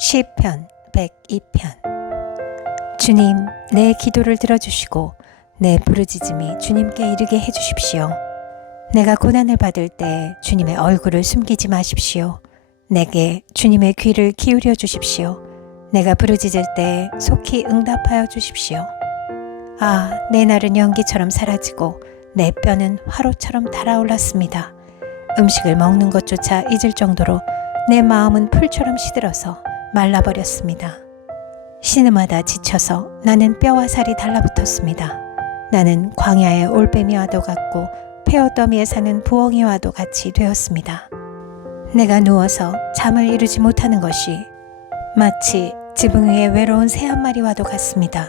시편 102편. 주님, 내 기도를 들어주시고 내 부르짖음이 주님께 이르게 해주십시오. 내가 고난을 받을 때 주님의 얼굴을 숨기지 마십시오. 내게 주님의 귀를 기울여 주십시오. 내가 부르짖을 때 속히 응답하여 주십시오. 아, 내 날은 연기처럼 사라지고 내 뼈는 화로처럼 달아올랐습니다. 음식을 먹는 것조차 잊을 정도로 내 마음은 풀처럼 시들어서 말라버렸습니다. 신음하다 지쳐서 나는 뼈와 살이 달라붙었습니다. 나는 광야의 올빼미와도 같고 폐허더미에 사는 부엉이와도 같이 되었습니다. 내가 누워서 잠을 이루지 못하는 것이 마치 지붕 위에 외로운 새 한 마리와도 같습니다.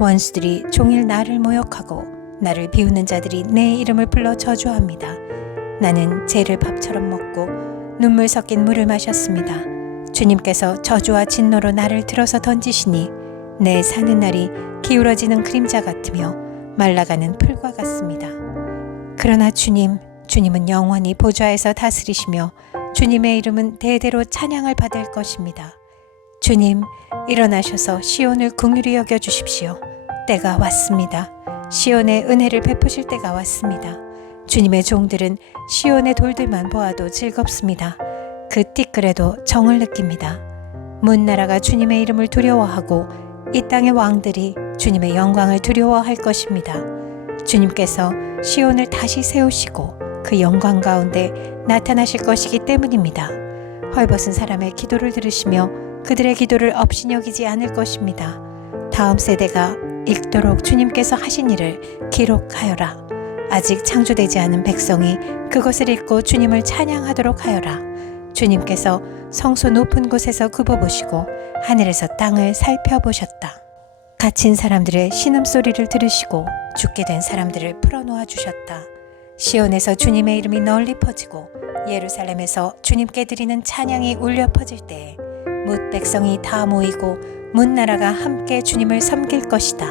원수들이 종일 나를 모욕하고 나를 비우는 자들이 내 이름을 불러 저주합니다. 나는 재를 밥처럼 먹고 눈물 섞인 물을 마셨습니다. 주님께서 저주와 진노로 나를 들어서 던지시니 내 사는 날이 기울어지는 그림자 같으며 말라가는 풀과 같습니다. 그러나 주님은 영원히 보좌에서 다스리시며 주님의 이름은 대대로 찬양을 받을 것입니다. 주님, 일어나셔서 시온을 긍휼히 여겨 주십시오. 때가 왔습니다. 시온의 은혜를 베푸실 때가 왔습니다. 주님의 종들은 시온의 돌들만 보아도 즐겁습니다. 그 티끌에도 정을 느낍니다. 문나라가 주님의 이름을 두려워하고 이 땅의 왕들이 주님의 영광을 두려워할 것입니다. 주님께서 시온을 다시 세우시고 그 영광 가운데 나타나실 것이기 때문입니다. 헐벗은 사람의 기도를 들으시며 그들의 기도를 업신여기지 않을 것입니다. 다음 세대가 읽도록 주님께서 하신 일을 기록하여라. 아직 창조되지 않은 백성이 그것을 읽고 주님을 찬양하도록 하여라. 주님께서 성소 높은 곳에서 굽어보시고 하늘에서 땅을 살펴보셨다. 갇힌 사람들의 신음소리를 들으시고 죽게 된 사람들을 풀어놓아 주셨다. 시온에서 주님의 이름이 널리 퍼지고 예루살렘에서 주님께 드리는 찬양이 울려 퍼질 때에 뭇 백성이 다 모이고 문나라가 함께 주님을 섬길 것이다.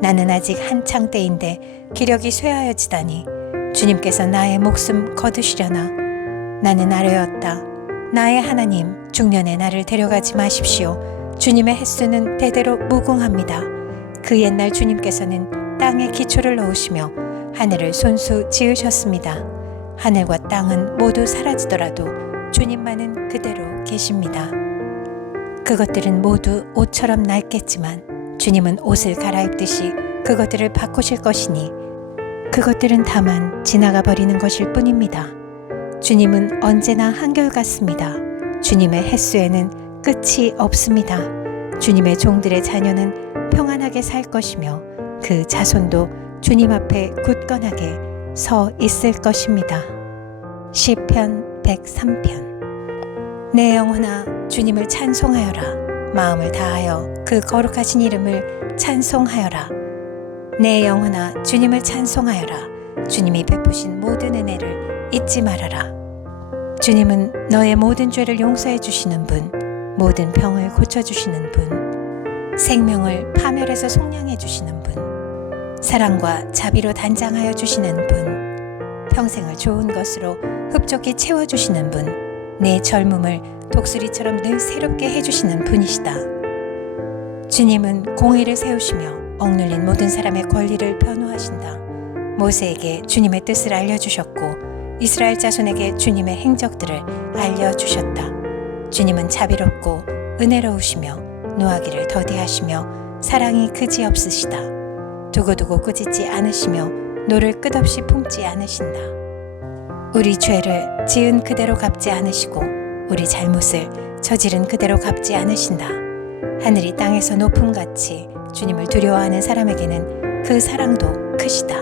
나는 아직 한창 때인데 기력이 쇠하여지다니 주님께서 나의 목숨 거두시려나. 나는 아뢰었다. 나의 하나님, 중년에 나를 데려가지 마십시오. 주님의 횟수는 대대로 무궁합니다. 그 옛날 주님께서는 땅에 기초를 놓으시며 하늘을 손수 지으셨습니다. 하늘과 땅은 모두 사라지더라도 주님만은 그대로 계십니다. 그것들은 모두 옷처럼 낡겠지만 주님은 옷을 갈아입듯이 그것들을 바꾸실 것이니 그것들은 다만 지나가 버리는 것일 뿐입니다. 주님은 언제나 한결같습니다. 주님의 횟수에는 끝이 없습니다. 주님의 종들의 자녀는 평안하게 살 것이며 그 자손도 주님 앞에 굳건하게 서 있을 것입니다. 시편 103편. 내 영혼아, 주님을 찬송하여라. 마음을 다하여 그 거룩하신 이름을 찬송하여라. 내 영혼아, 주님을 찬송하여라. 주님이 베푸신 모든 은혜를 잊지 말아라. 주님은 너의 모든 죄를 용서해 주시는 분, 모든 병을 고쳐주시는 분, 생명을 파멸해서 속량해 주시는 분, 사랑과 자비로 단장하여 주시는 분, 평생을 좋은 것으로 흡족히 채워주시는 분, 내 젊음을 독수리처럼 늘 새롭게 해주시는 분이시다. 주님은 공의를 세우시며 억눌린 모든 사람의 권리를 변호하신다. 모세에게 주님의 뜻을 알려주셨고 이스라엘 자손에게 주님의 행적들을 알려주셨다. 주님은 자비롭고 은혜로우시며 노하기를 더디하시며 사랑이 그지없으시다. 두고두고 꾸짖지 않으시며 노를 끝없이 품지 않으신다. 우리 죄를 지은 그대로 갚지 않으시고 우리 잘못을 저지른 그대로 갚지 않으신다. 하늘이 땅에서 높음같이 주님을 두려워하는 사람에게는 그 사랑도 크시다.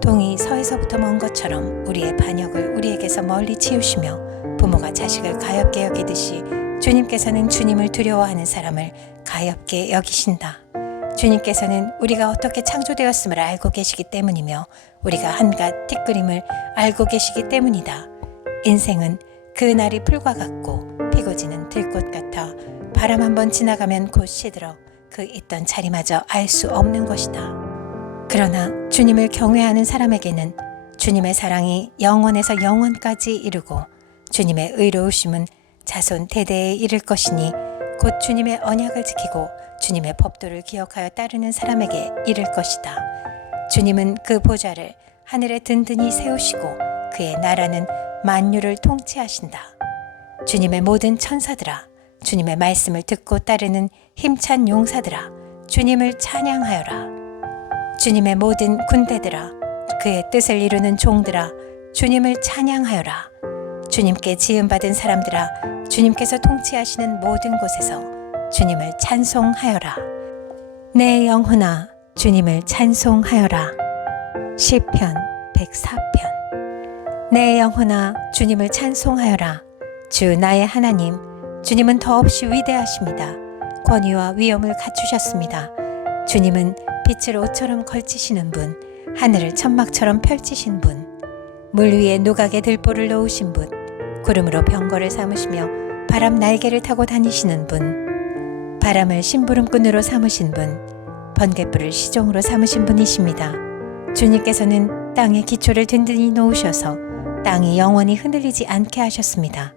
동이 서에서부터 먼 것처럼 우리의 반역을 우리에게서 멀리 치우시며 부모가 자식을 가엾게 여기듯이 주님께서는 주님을 두려워하는 사람을 가엾게 여기신다. 주님께서는 우리가 어떻게 창조되었음을 알고 계시기 때문이며 우리가 한갓 티끌임을 알고 계시기 때문이다. 인생은 그 날이 풀과 같고 피고 지는 들꽃 같아 바람 한번 지나가면 곧 시들어 그 있던 자리마저 알 수 없는 것이다. 그러나 주님을 경외하는 사람에게는 주님의 사랑이 영원에서 영원까지 이르고 주님의 의로우심은 자손 대대에 이를 것이니 곧 주님의 언약을 지키고 주님의 법도를 기억하여 따르는 사람에게 이를 것이다. 주님은 그 보좌를 하늘에 든든히 세우시고 그의 나라는 만유를 통치하신다. 주님의 모든 천사들아, 주님의 말씀을 듣고 따르는 힘찬 용사들아, 주님을 찬양하여라. 주님의 모든 군대들아, 그의 뜻을 이루는 종들아, 주님을 찬양하여라. 주님께 지음받은 사람들아, 주님께서 통치하시는 모든 곳에서 주님을 찬송하여라. 내 영혼아, 주님을 찬송하여라. 시편 104편. 내 영혼아, 주님을 찬송하여라. 주 나의 하나님, 주님은 더없이 위대하십니다. 권위와 위엄을 갖추셨습니다. 주님은 빛을 옷처럼 걸치시는 분, 하늘을 천막처럼 펼치신 분, 물 위에 누각의 들보를 놓으신 분, 구름으로 병거를 삼으시며 바람 날개를 타고 다니시는 분, 바람을 심부름꾼으로 삼으신 분, 번갯불을 시종으로 삼으신 분이십니다. 주님께서는 땅의 기초를 든든히 놓으셔서 땅이 영원히 흔들리지 않게 하셨습니다.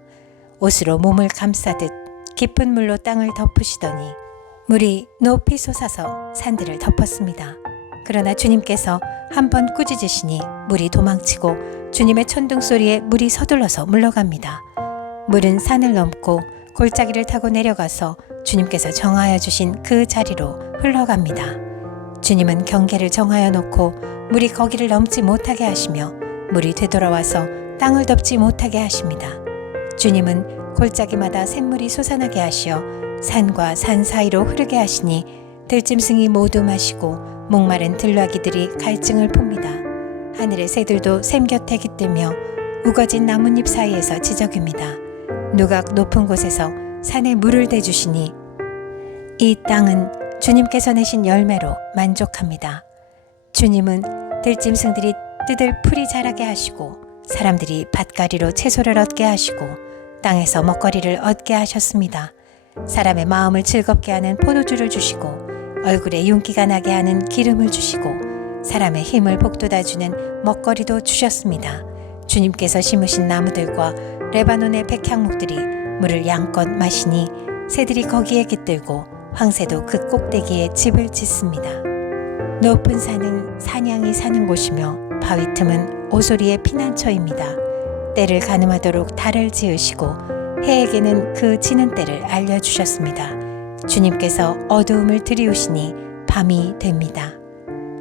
옷으로 몸을 감싸듯 깊은 물로 땅을 덮으시더니 물이 높이 솟아서 산들을 덮었습니다. 그러나 주님께서 한번 꾸짖으시니 물이 도망치고 주님의 천둥 소리에 물이 서둘러서 물러갑니다. 물은 산을 넘고 골짜기를 타고 내려가서 주님께서 정하여 주신 그 자리로 흘러갑니다. 주님은 경계를 정하여 놓고 물이 거기를 넘지 못하게 하시며 물이 되돌아와서 땅을 덮지 못하게 하십니다. 주님은 골짜기마다 샘물이 솟아나게 하시어 산과 산 사이로 흐르게 하시니 들짐승이 모두 마시고 목마른 들나귀들이 갈증을 풉니다. 하늘의 새들도 샘 곁에 깃들며 우거진 나뭇잎 사이에서 지저귀입니다. 누각 높은 곳에서 산에 물을 대주시니 이 땅은 주님께서 내신 열매로 만족합니다. 주님은 들짐승들이 뜯을 풀이 자라게 하시고 사람들이 밭가리로 채소를 얻게 하시고 땅에서 먹거리를 얻게 하셨습니다. 사람의 마음을 즐겁게 하는 포도주를 주시고 얼굴에 윤기가 나게 하는 기름을 주시고 사람의 힘을 북돋아주는 먹거리도 주셨습니다. 주님께서 심으신 나무들과 레바논의 백향목들이 물을 양껏 마시니 새들이 거기에 깃들고 황새도 그 꼭대기에 집을 짓습니다. 높은 산은 사냥이 사는 곳이며 바위 틈은 오소리의 피난처입니다. 때를 가늠하도록 달을 지으시고 해에게는 그 지는 때를 알려주셨습니다. 주님께서 어두움을 들이우시니 밤이 됩니다.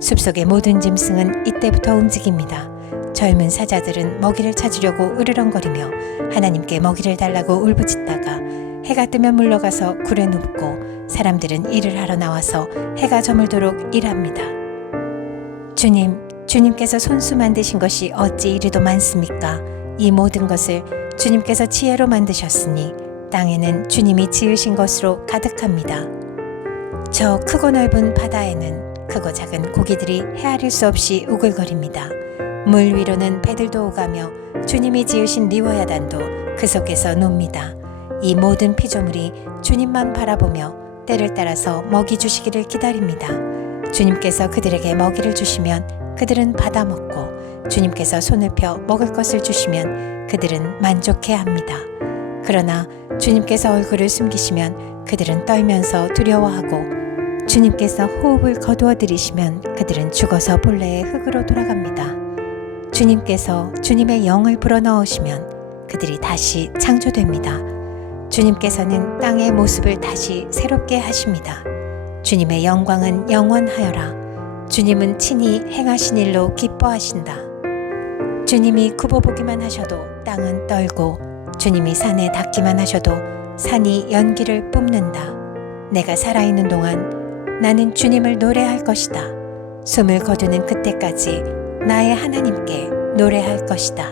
숲속의 모든 짐승은 이때부터 움직입니다. 젊은 사자들은 먹이를 찾으려고 으르렁거리며 하나님께 먹이를 달라고 울부짖다가 해가 뜨면 물러가서 굴에 눕고 사람들은 일을 하러 나와서 해가 저물도록 일합니다. 주님께서 손수 만드신 것이 어찌 이리도 많습니까? 이 모든 것을 주님께서 지혜로 만드셨으니 땅에는 주님이 지으신 것으로 가득합니다. 저 크고 넓은 바다에는 크고 작은 고기들이 헤아릴 수 없이 우글거립니다. 물 위로는 배들도 오가며 주님이 지으신 리워야단도 그 속에서 놉니다. 이 모든 피조물이 주님만 바라보며 때를 따라서 먹이 주시기를 기다립니다. 주님께서 그들에게 먹이를 주시면 그들은 받아먹고 주님께서 손을 펴 먹을 것을 주시면 그들은 만족해합니다. 그러나 주님께서 얼굴을 숨기시면 그들은 떨면서 두려워하고 주님께서 호흡을 거두어 들이시면 그들은 죽어서 본래의 흙으로 돌아갑니다. 주님께서 주님의 영을 불어넣으시면 그들이 다시 창조됩니다. 주님께서는 땅의 모습을 다시 새롭게 하십니다. 주님의 영광은 영원하여라. 주님은 친히 행하신 일로 기뻐하신다. 주님이 굽어보기만 하셔도 땅은 떨고 주님이 산에 닿기만 하셔도 산이 연기를 뿜는다. 내가 살아있는 동안 나는 주님을 노래할 것이다. 숨을 거두는 그때까지 나의 하나님께 노래할 것이다.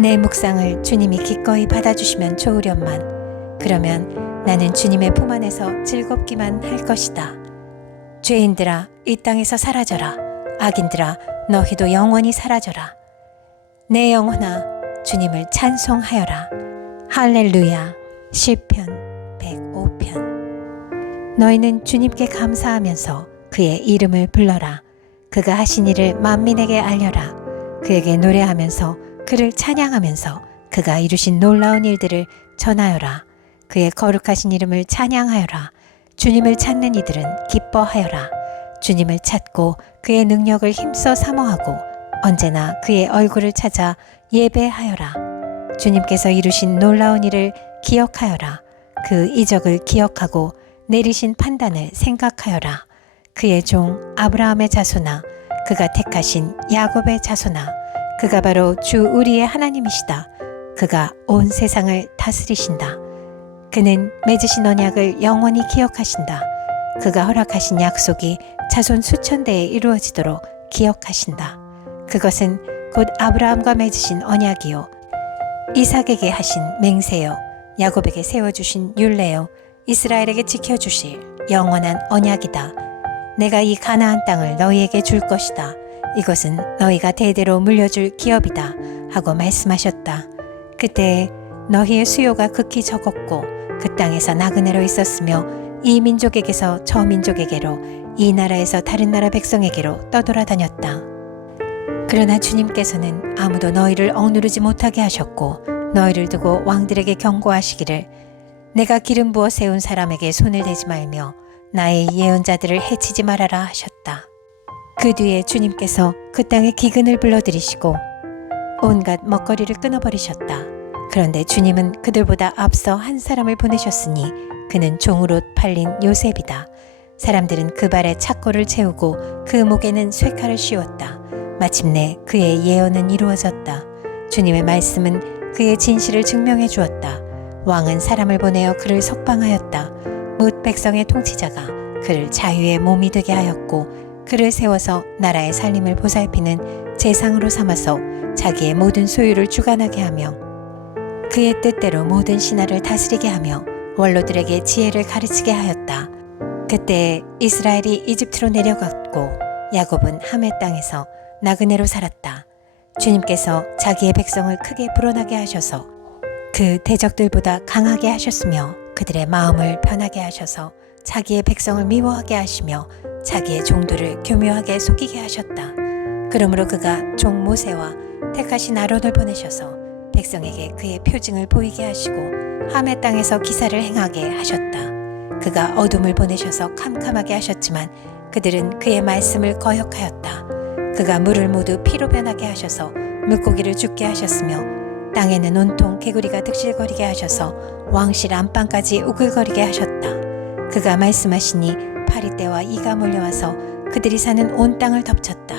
내 묵상을 주님이 기꺼이 받아주시면 좋으련만 그러면 나는 주님의 품 안에서 즐겁기만 할 것이다. 죄인들아 이 땅에서 사라져라. 악인들아 너희도 영원히 사라져라. 내 영혼아 주님을 찬송하여라. 할렐루야. 시편 105편. 너희는 주님께 감사하면서 그의 이름을 불러라. 그가 하신 일을 만민에게 알려라. 그에게 노래하면서 그를 찬양하면서 그가 이루신 놀라운 일들을 전하여라. 그의 거룩하신 이름을 찬양하여라. 주님을 찾는 이들은 기뻐하여라. 주님을 찾고 그의 능력을 힘써 사모하고 언제나 그의 얼굴을 찾아 예배하여라. 주님께서 이루신 놀라운 일을 기억하여라. 그 이적을 기억하고 내리신 판단을 생각하여라. 그의 종 아브라함의 자손아, 그가 택하신 야곱의 자손아, 그가 바로 주 우리의 하나님이시다. 그가 온 세상을 다스리신다. 그는 맺으신 언약을 영원히 기억하신다. 그가 허락하신 약속이 자손 수천 대에 이루어지도록 기억하신다. 그것은 곧 아브라함과 맺으신 언약이요 이삭에게 하신 맹세요 야곱에게 세워주신 율례요 이스라엘에게 지켜주실 영원한 언약이다. 내가 이 가나안 땅을 너희에게 줄 것이다. 이것은 너희가 대대로 물려줄 기업이다 하고 말씀하셨다. 그때 너희의 수요가 극히 적었고 그 땅에서 나그네로 있었으며 이 민족에게서 저 민족에게로 이 나라에서 다른 나라 백성에게로 떠돌아다녔다. 그러나 주님께서는 아무도 너희를 억누르지 못하게 하셨고 너희를 두고 왕들에게 경고하시기를 내가 기름 부어 세운 사람에게 손을 대지 말며 나의 예언자들을 해치지 말아라 하셨다. 그 뒤에 주님께서 그 땅에 기근을 불러들이시고 온갖 먹거리를 끊어버리셨다. 그런데 주님은 그들보다 앞서 한 사람을 보내셨으니 그는 종으로 팔린 요셉이다. 사람들은 그 발에 착고를 채우고 그 목에는 쇠칼을 씌웠다. 마침내 그의 예언은 이루어졌다. 주님의 말씀은 그의 진실을 증명해 주었다. 왕은 사람을 보내어 그를 석방하였다. 뭇 백성의 통치자가 그를 자유의 몸이 되게 하였고 그를 세워서 나라의 살림을 보살피는 재상으로 삼아서 자기의 모든 소유를 주관하게 하며 그의 뜻대로 모든 신하를 다스리게 하며 원로들에게 지혜를 가르치게 하였다. 그때 이스라엘이 이집트로 내려갔고 야곱은 함의 땅에서 나그네로 살았다. 주님께서 자기의 백성을 크게 불어나게 하셔서 그 대적들보다 강하게 하셨으며 그들의 마음을 변하게 하셔서 자기의 백성을 미워하게 하시며 자기의 종들을 교묘하게 속이게 하셨다. 그러므로 그가 종 모세와 택하신 아론을 보내셔서 백성에게 그의 표징을 보이게 하시고 함의 땅에서 기사를 행하게 하셨다. 그가 어둠을 보내셔서 캄캄하게 하셨지만 그들은 그의 말씀을 거역하였다. 그가 물을 모두 피로 변하게 하셔서 물고기를 죽게 하셨으며 땅에는 온통 개구리가 득실거리게 하셔서 왕실 안방까지 우글거리게 하셨다. 그가 말씀하시니 파리떼와 이가 몰려와서 그들이 사는 온 땅을 덮쳤다.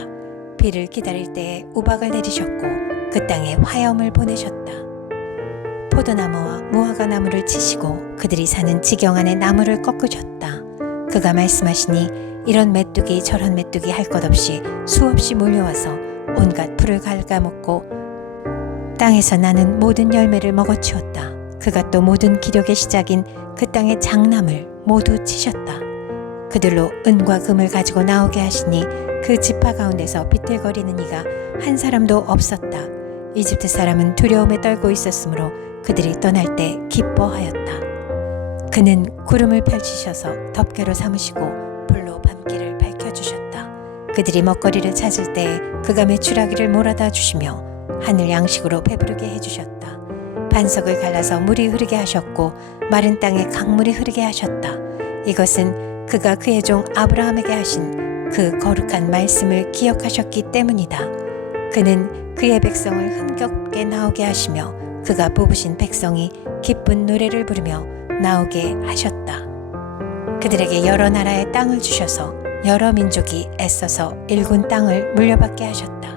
비를 기다릴 때에 우박을 내리셨고 그 땅에 화염을 보내셨다. 포도나무와 무화과나무를 치시고 그들이 사는 지경 안에 나무를 꺾으셨다. 그가 말씀하시니 이런 메뚜기 저런 메뚜기 할 것 없이 수없이 몰려와서 온갖 풀을 갉아먹고 땅에서 나는 모든 열매를 먹어치웠다. 그가 또 모든 기력의 시작인 그 땅의 장남을 모두 치셨다. 그들로 은과 금을 가지고 나오게 하시니 그 지파 가운데서 비틀거리는 이가 한 사람도 없었다. 이집트 사람은 두려움에 떨고 있었으므로 그들이 떠날 때 기뻐하였다. 그는 구름을 펼치셔서 덮개로 삼으시고 불로 밤길을 밝혀주셨다. 그들이 먹거리를 찾을 때에 그가 메추라기를 몰아다 주시며 하늘 양식으로 배부르게 해주셨다. 반석을 갈라서 물이 흐르게 하셨고 마른 땅에 강물이 흐르게 하셨다. 이것은 그가 그의 종 아브라함에게 하신 그 거룩한 말씀을 기억하셨기 때문이다. 그는 그의 백성을 흥겹게 나오게 하시며 그가 뽑으신 백성이 기쁜 노래를 부르며 나오게 하셨다. 그들에게 여러 나라의 땅을 주셔서 여러 민족이 애써서 일군 땅을 물려받게 하셨다.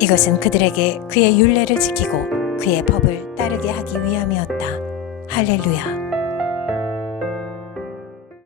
이것은 그들에게 그의 율례를 지키고 그의 법을 따르게 하기 위함이었다. 할렐루야.